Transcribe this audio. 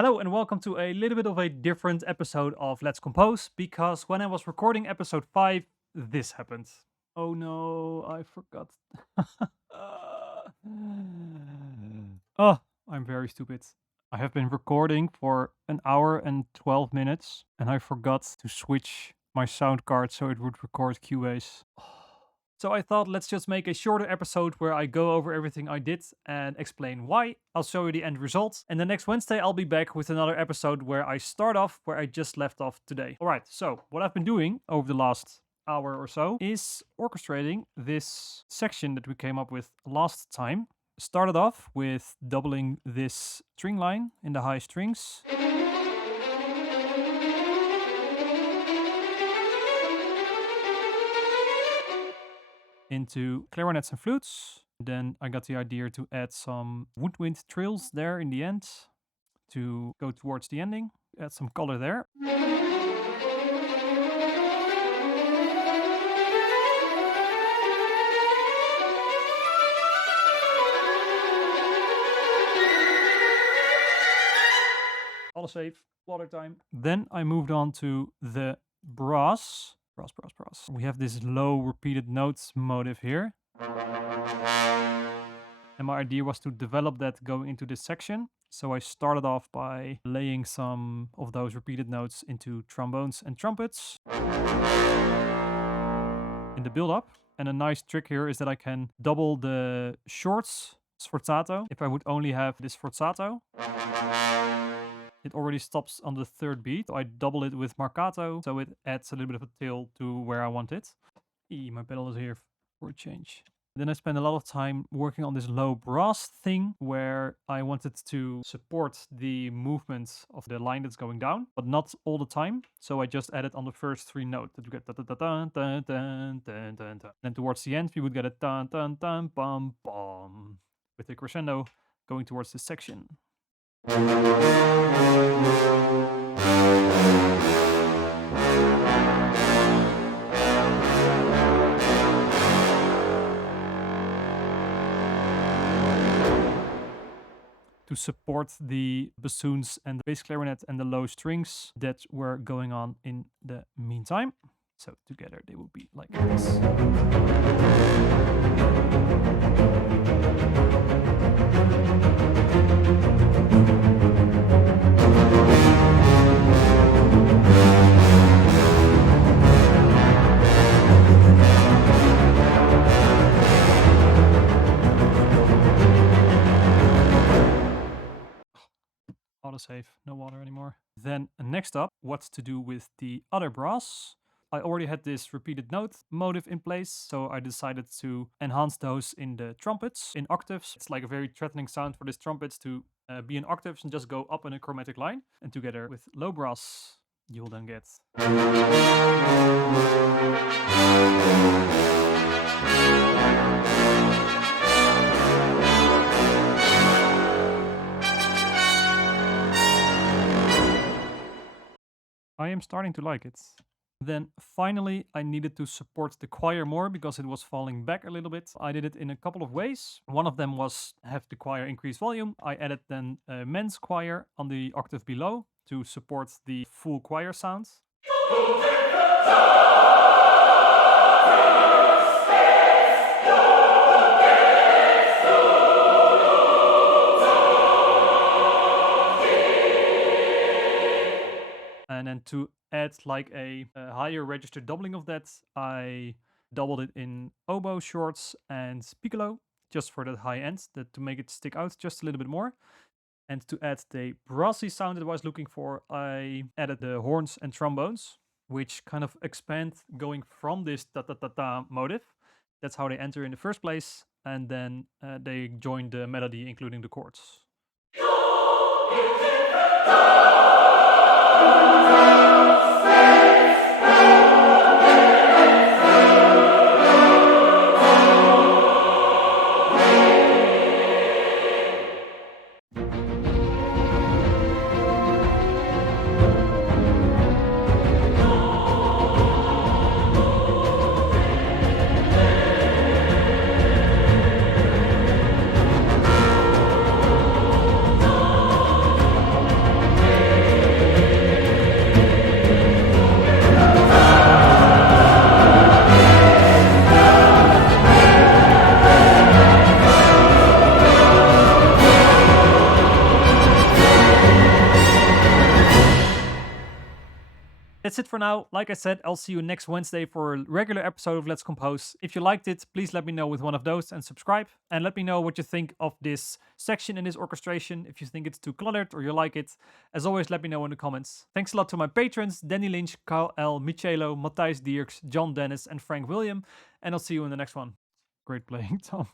Hello and welcome to a little bit of a different episode of Let's Compose because when I was recording episode 5, this happened. Oh no, I forgot. Oh, I'm very stupid. I have been recording for an hour and 12 minutes and I forgot to switch my sound card so it would record Cubass. So I thought let's just make a shorter episode where I go over everything I did and explain why. I'll show you the end result. And the next Wednesday I'll be back with another episode where I start off where I just left off today. Alright, so what I've been doing over the last hour or so is orchestrating this section that we came up with last time. Started off with doubling this string line in the high strings. Into clarinets and flutes. Then I got the idea to add some woodwind trills there in the end to go towards the ending. Add some color there. All safe, water time. Then I moved on to the brass. Brass. We have this low repeated notes motif here. And my idea was to develop that going into this section. So I started off by laying some of those repeated notes into trombones and trumpets in the build-up. And a nice trick here is that I can double the shorts sforzato. If I would only have this sforzato, it already stops on the third beat. So I double it with marcato, so it adds a little bit of a tail to where I want it. My pedal is here for a change. Then I spent a lot of time working on this low brass thing where I wanted to support the movement of the line that's going down, but not all the time. So I just added on the first three notes that you get Then towards the end we would get a dun dun dun bum bum with a crescendo going towards this section. To support the bassoons and the bass clarinet and the low strings that were going on in the meantime. So together they will be like this. Autosave, no water anymore. Then next up, what to do with the other brass. I already had this repeated note motif in place, so I decided to enhance those in the trumpets, in octaves. It's like a very threatening sound for these trumpets to be in octaves and just go up in a chromatic line. And together with low brass, you'll then get... I am starting to like it. Then finally, I needed to support the choir more because it was falling back a little bit. I did it in a couple of ways. One of them was have the choir increase volume. I added then a men's choir on the octave below to support the full choir sound. And then to add like a higher register doubling of that, I doubled it in oboe, shorts, and piccolo, just for that high end, to make it stick out just a little bit more. And to add the brassy sound that I was looking for, I added the horns and trombones, which kind of expand going from this ta-ta-ta-ta motif. That's how they enter in the first place, and then they join the melody, including the chords. that's it for now. Like I said, I'll see you next Wednesday for a regular episode of Let's Compose. If you liked it, please let me know with one of those and subscribe. And let me know what you think of this section in this orchestration, if you think it's too cluttered or you like it. As always, let me know in the comments. Thanks a lot to my patrons, Danny Lynch, Kyle L, Michelo, Matthijs Dierks, John Dennis, and Frank William. And I'll see you in the next one. Great playing, Tom.